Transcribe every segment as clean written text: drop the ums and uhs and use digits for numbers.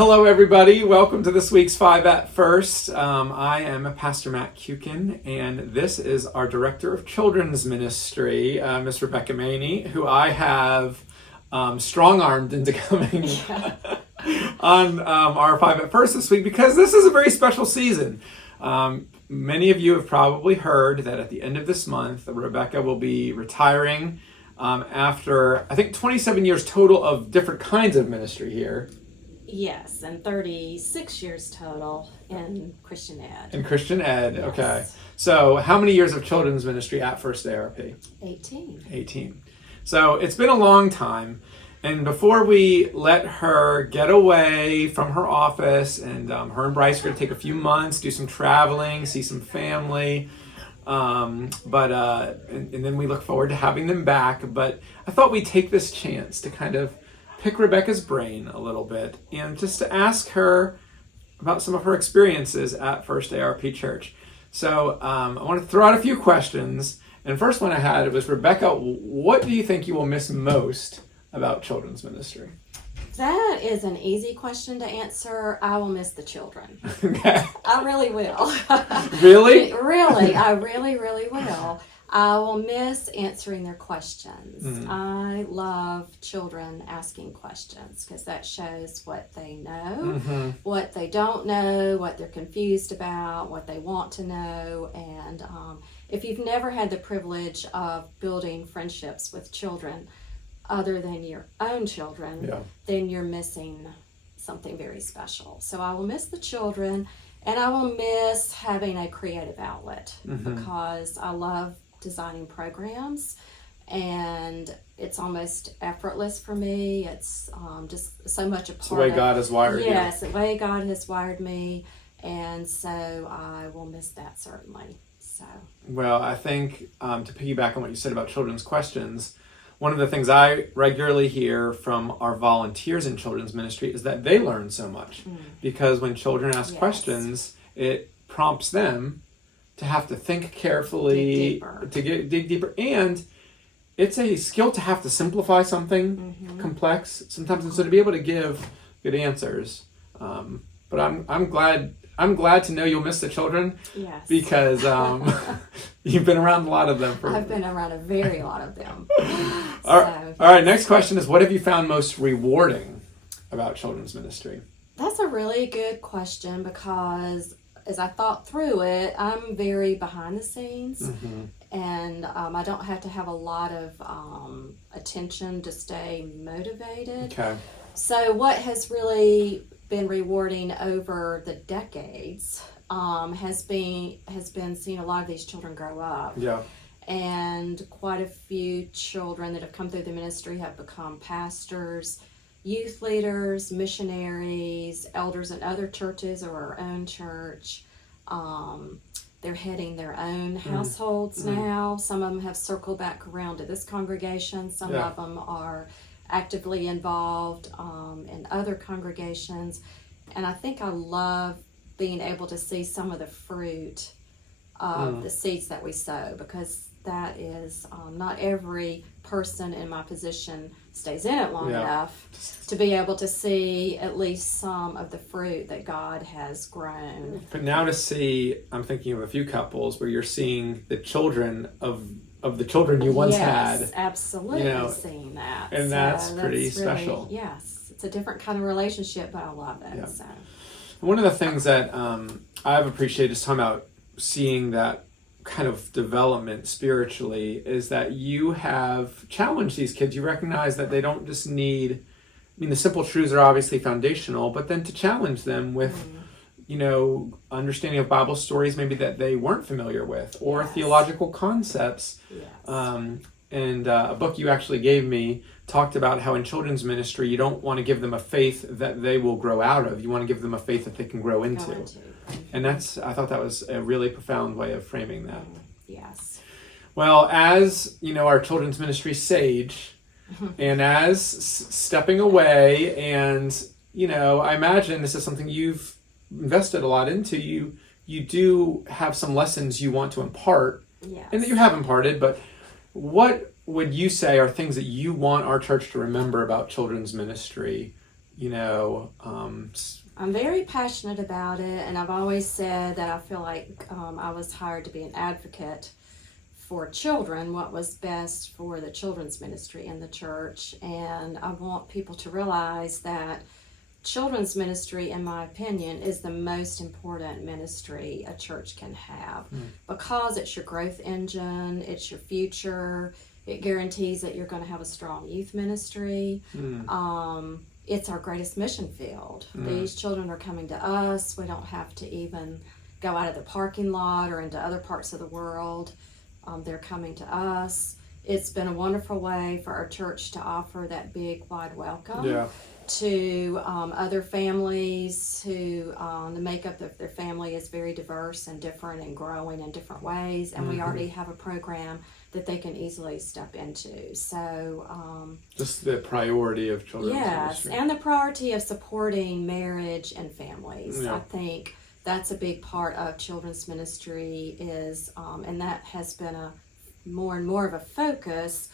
Hello, everybody. Welcome to this week's Five at First. I am Pastor Matt Kukin, and this is our Director of Children's Ministry, Miss Rebecca Maney, who I have strong-armed into coming on our Five at First this week because this is a very special season. Many of you have probably heard that at the end of this month, Rebecca will be retiring after, I think, 27 years total of different kinds of ministry here. Yes, and 36 years total in Christian Ed. In Christian Ed, Yes. Okay. So how many years of children's ministry at First ARP? 18. 18. So it's been a long time. And before we let her get away from her office, and her and Bryce are going to take a few months, do some traveling, see some family, and then we look forward to having them back. But I thought we'd take this chance to kind of pick Rebecca's brain a little bit and just to ask her about some of her experiences at First ARP Church. So I want to throw out a few questions. And first one I had was, Rebecca, what do you think you will miss most about children's ministry? That is an easy question to answer. I will miss the children. Okay. I really will. Really? Really, I really will. I will miss answering their questions. Mm-hmm. I love children asking questions because that shows what they know, Mm-hmm. what they don't know, what they're confused about, what they want to know. And if you've never had the privilege of building friendships with children other than your own children, Yeah. then you're missing something very special. So I will miss the children, and I will miss having a creative outlet Mm-hmm. because I love designing programs, and it's almost effortless for me. It's just so much a part It's the way God has wired you. Yes, the way God has wired me, and so I will miss that certainly. So Well, I think to piggyback on what you said about children's questions, one of the things I regularly hear from our volunteers in children's ministry is that they learn so much because when children ask Yes. questions, it prompts them to have to think carefully, dig deeper, and it's a skill to have to simplify something complex sometimes, and so to be able to give good answers. But I'm glad to know you'll miss the children yes, because you've been around a lot of them. I've been around a very lot of them. All right. Next question is, what have you found most rewarding about children's ministry? That's a really good question because as I thought through it, I'm very behind the scenes, and I don't have to have a lot of attention to stay motivated. Okay. So what has really been rewarding over the decades has been seeing a lot of these children grow up. Yeah. And quite a few children that have come through the ministry have become pastors, youth leaders, missionaries, elders in other churches or our own church. They're heading their own households now. Some of them have circled back around to this congregation. Some of them are actively involved in other congregations. And I think I love being able to see some of the fruit of the seeds that we sow, because that is not every person in my position stays in it long enough to be able to see at least some of the fruit that God has grown. But now to see, I'm thinking of a few couples where you're seeing the children of the children you once had. Yes, absolutely seeing that. And so that's pretty really special. Yes, it's a different kind of relationship, but I love it. Yeah. So. One of the things that I've appreciated just talking about seeing that kind of development spiritually is that you have challenged these kids. You recognize that they don't just need, the simple truths are obviously foundational, but then to challenge them with, understanding of Bible stories maybe that they weren't familiar with, or theological concepts. Yes. And a book you actually gave me talked about how in children's ministry you don't want to give them a faith that they will grow out of. You want to give them a faith that they can grow into. And I thought that was a really profound way of framing that. Yes. Well, as our children's ministry sage, and as stepping away, and I imagine this is something you've invested a lot into. You do have some lessons you want to impart, and that you have imparted. But what would you say are things that you want our church to remember about children's ministry I'm very passionate about it, and I've always said that I feel like I was hired to be an advocate for children, what was best for the children's ministry in the church. And I want people to realize that children's ministry, in my opinion, is the most important ministry a church can have because it's your growth engine, it's your future, it guarantees that you're going to have a strong youth ministry. It's our greatest mission field. These children are coming to us. We don't have to even go out of the parking lot or into other parts of the world. They're coming to us. It's been a wonderful way for our church to offer that big, wide welcome to other families who the makeup of their family is very diverse and different and growing in different ways. And we already have a program that they can easily step into. So just the priority of children's ministry. And the priority of supporting marriage and families. Yeah. I think that's a big part of children's ministry is, and that has been a more and more of a focus,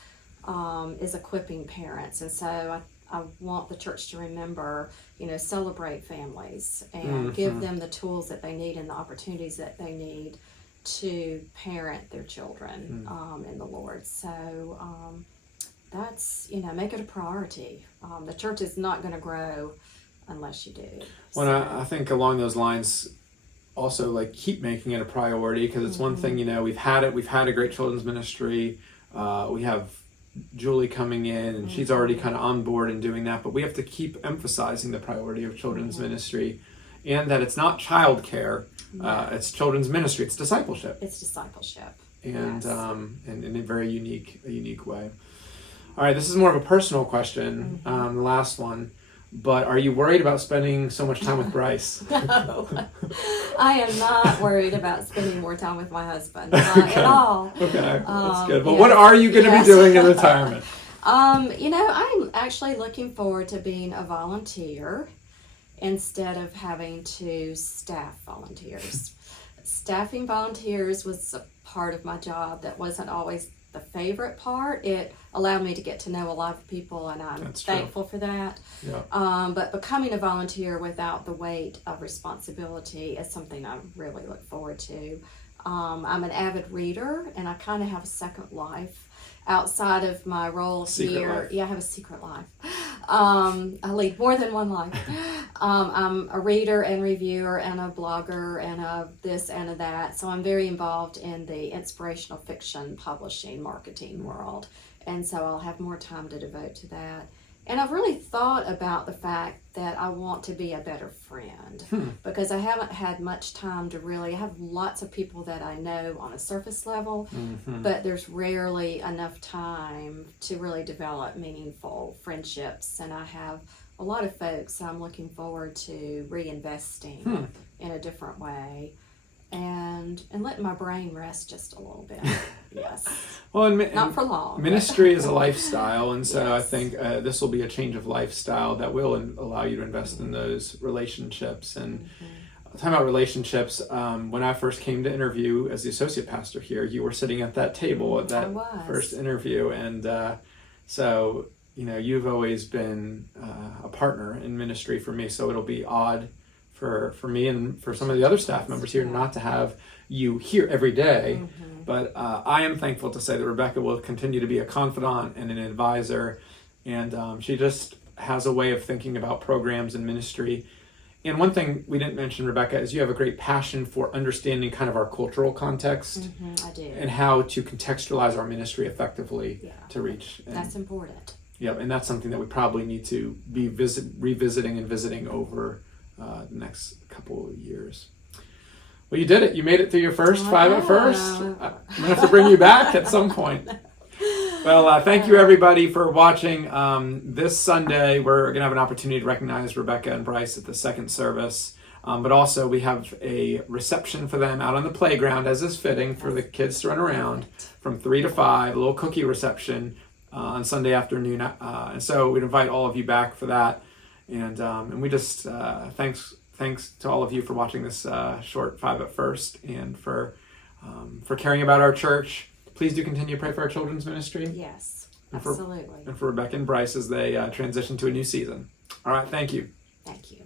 is equipping parents. And so I want the church to remember, celebrate families and give them the tools that they need and the opportunities that they need to parent their children in the Lord. So that's, make it a priority. The church is not going to grow unless you do. Well, I think along those lines, also keep making it a priority, because it's one thing, we've had a great children's ministry. We have Julie coming in, and she's already kind of on board and doing that, but we have to keep emphasizing the priority of children's ministry, and that it's not childcare, it's children's ministry, it's discipleship. It's discipleship. And and in a very unique way. All right, this is more of a personal question, the last one. But are you worried about spending so much time with Bryce? No, I am not worried about spending more time with my husband. Not at all. Okay, that's good. But what are you going to be doing in retirement? I'm actually looking forward to being a volunteer instead of having to staff volunteers. Staffing volunteers was a part of my job that wasn't always the favorite part. It allowed me to get to know a lot of people, and I'm thankful for that. Yeah. But becoming a volunteer without the weight of responsibility is something I really look forward to. I'm an avid reader, and I kind of have a second life outside of my role here. Life. Yeah, I have a secret life. I lead more than one life. I'm a reader and reviewer and a blogger and a this and a that. So I'm very involved in the inspirational fiction publishing marketing world. And so I'll have more time to devote to that. And I've really thought about the fact that I want to be a better friend because I haven't had much time to I have lots of people that I know on a surface level, but there's rarely enough time to really develop meaningful friendships. And I have a lot of folks I'm looking forward to reinvesting in a different way. And letting my brain rest just a little bit. Yes. Well, not for long. Ministry is a lifestyle, and so Yes. I think this will be a change of lifestyle that will allow you to invest in those relationships. And talking about relationships, when I first came to interview as the associate pastor here, you were sitting at that table at that first interview, and so you've always been a partner in ministry for me. So it'll be odd for me and for some of the other staff members here not to have you here every day. But I am thankful to say that Rebecca will continue to be a confidant and an advisor, and she just has a way of thinking about programs and ministry. And one thing we didn't mention, Rebecca, is you have a great passion for understanding kind of our cultural context I do. and how to contextualize our ministry effectively to reach. And, that's important. Yeah, and that's something that we probably need to be revisiting and visiting over the next couple of years. Well, you did it. You made it through your first 5 at First. I'm going to have to bring you back at some point. Well, thank you, everybody, for watching. This Sunday, we're going to have an opportunity to recognize Rebecca and Bryce at the second service. But also, we have a reception for them out on the playground, as is fitting, for the kids to run around from 3 to 5, a little cookie reception on Sunday afternoon. And so we'd invite all of you back for that. And we just thanks to all of you for watching this short 5 at First, and for caring about our church. Please do continue to pray for our children's ministry. Yes, and absolutely. For Rebecca and Bryce as they transition to a new season. All right, thank you. Thank you.